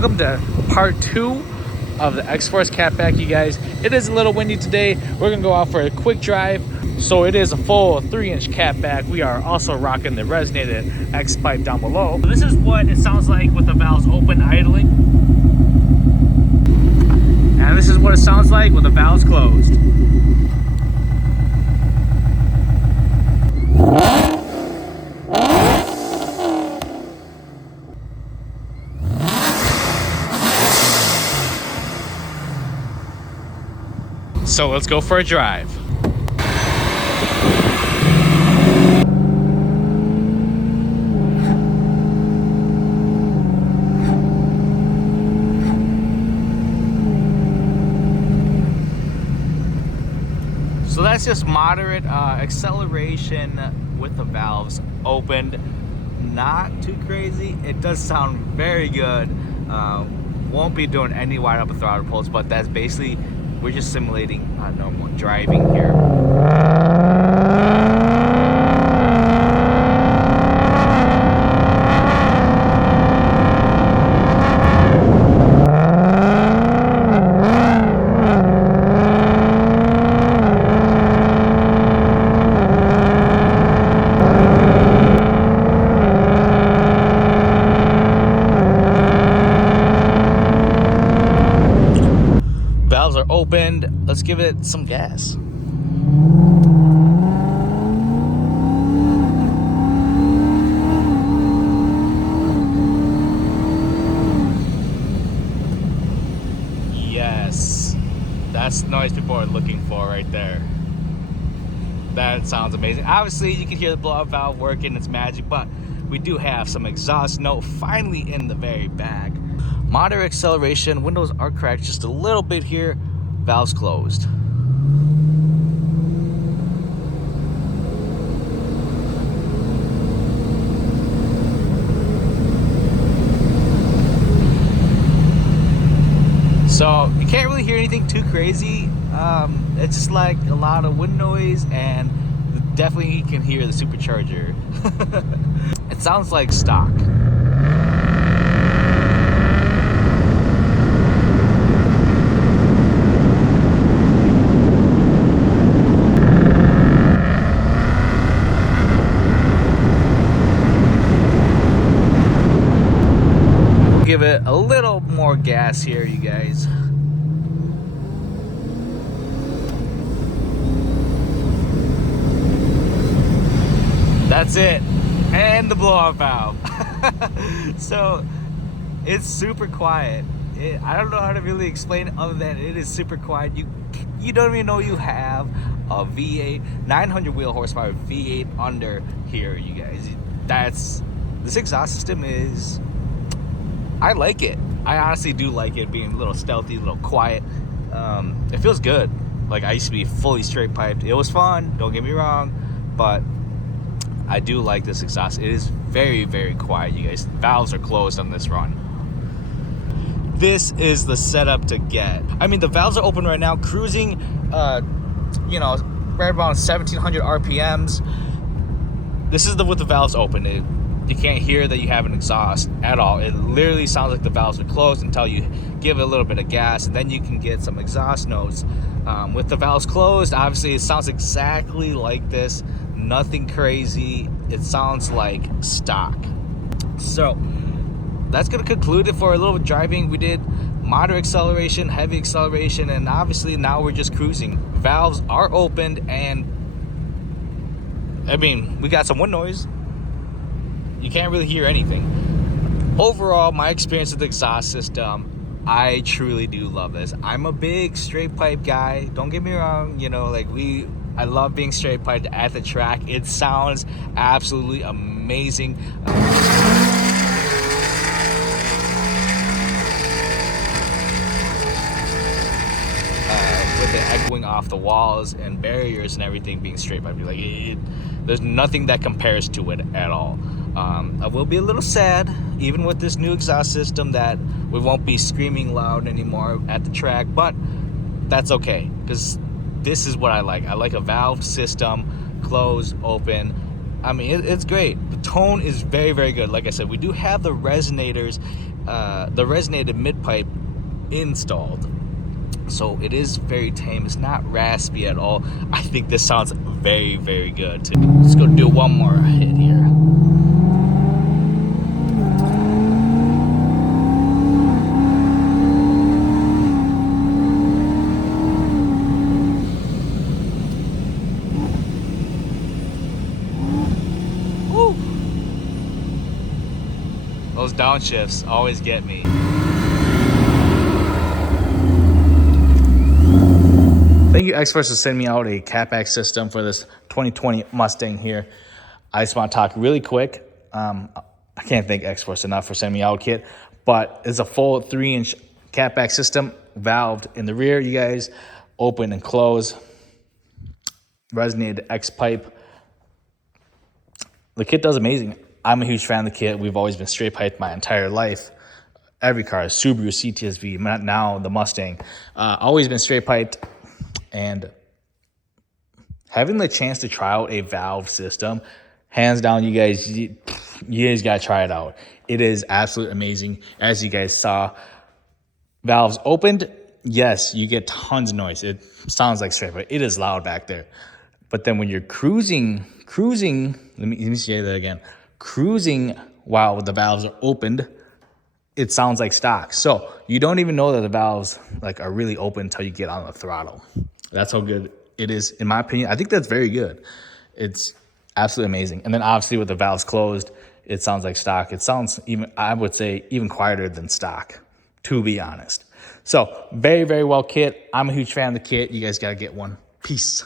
Welcome to part 2 of the XForce Catback, you guys. It is a little windy today. We're gonna go out for a quick drive. So it is a full 3-inch Catback. We are also rocking the resonated X pipe down below. So this is what it sounds like with the valves open idling. And this is what it sounds like with the valves closed. So let's go for a drive. So that's just moderate acceleration with the valves opened. Not too crazy. It does sound very good. Won't be doing any wide open throttle pulls, but that's basically, we're just simulating normal driving here. Valves are opened. Let's give it some gas. Yes, that's the noise people are looking for right there. That sounds amazing. Obviously, you can hear the blowout valve working. It's magic, but we do have some exhaust note finally in the very back. Moderate acceleration, windows are cracked just a little bit here, valves closed. So you can't really hear anything too crazy. It's just like a lot of wind noise, and definitely you can hear the supercharger. It sounds like stock. Give it a little more gas here, you guys. That's it, and the blowout valve. So it's super quiet. I don't know how to really explain it other than it is super quiet. You don't even know you have a V8 900 wheel horsepower V8 under here, you guys. This exhaust system is, I like it. I honestly do like it being a little stealthy, a little quiet. It feels good. Like, I used to be fully straight piped. It was fun, don't get me wrong, but I do like this exhaust. It is very, very quiet, you guys. Valves are closed on this run. This is the setup to get. I mean, the valves are open right now, cruising, right around 1700 RPMs. This is with the valves open. You can't hear that you have an exhaust at all. It literally sounds like the valves are closed until you give it a little bit of gas, and then you can get some exhaust notes. With the valves closed, obviously it sounds exactly like this. Nothing crazy. It sounds like stock. So that's gonna conclude it for a little driving. We did moderate acceleration, heavy acceleration, and obviously now we're just cruising. Valves are opened, and I mean, we got some wind noise. You can't really hear anything. Overall, my experience with the exhaust system, I truly do love this. I'm a big straight pipe guy. Don't get me wrong. I love being straight piped at the track. It sounds absolutely amazing. With it echoing off the walls and barriers and everything being straight piped, there's nothing that compares to it at all. I will be a little sad, even with this new exhaust system, that we won't be screaming loud anymore at the track, but that's okay, because this is what I like. I like a valve system, closed, open. I mean, it's great. The tone is very, very good. Like I said, we do have the resonators the resonated mid pipe installed. So it is very tame. It's not raspy at all. I think this sounds very, very good too. Let's go do one more hit here. Woo! Those downshifts always get me. Thank you, XForce, for sending me out a Catback system for this 2020 Mustang here. I just want to talk really quick. I can't thank XForce enough for sending me out a kit, but it's a full 3-inch Catback system, valved in the rear, you guys, open and close, resonated X pipe. The kit does amazing. I'm a huge fan of the kit. We've always been straight piped my entire life. Every car, Subaru, CTSV, now the Mustang, always been straight piped. And having the chance to try out a valve system, hands down, you guys gotta try it out. It is absolutely amazing. As you guys saw, valves opened, yes, you get tons of noise. It sounds like straight, but it is loud back there. But then when you're cruising, let me say that again. Cruising while the valves are opened, it sounds like stock. So you don't even know that the valves are really open until you get on the throttle. That's how good it is, in my opinion. I think that's very good. It's absolutely amazing. And then obviously with the valves closed, it sounds like stock. It sounds even, I would say, even quieter than stock, to be honest. So very, very well kit. I'm a huge fan of the kit. You guys got to get one. Peace.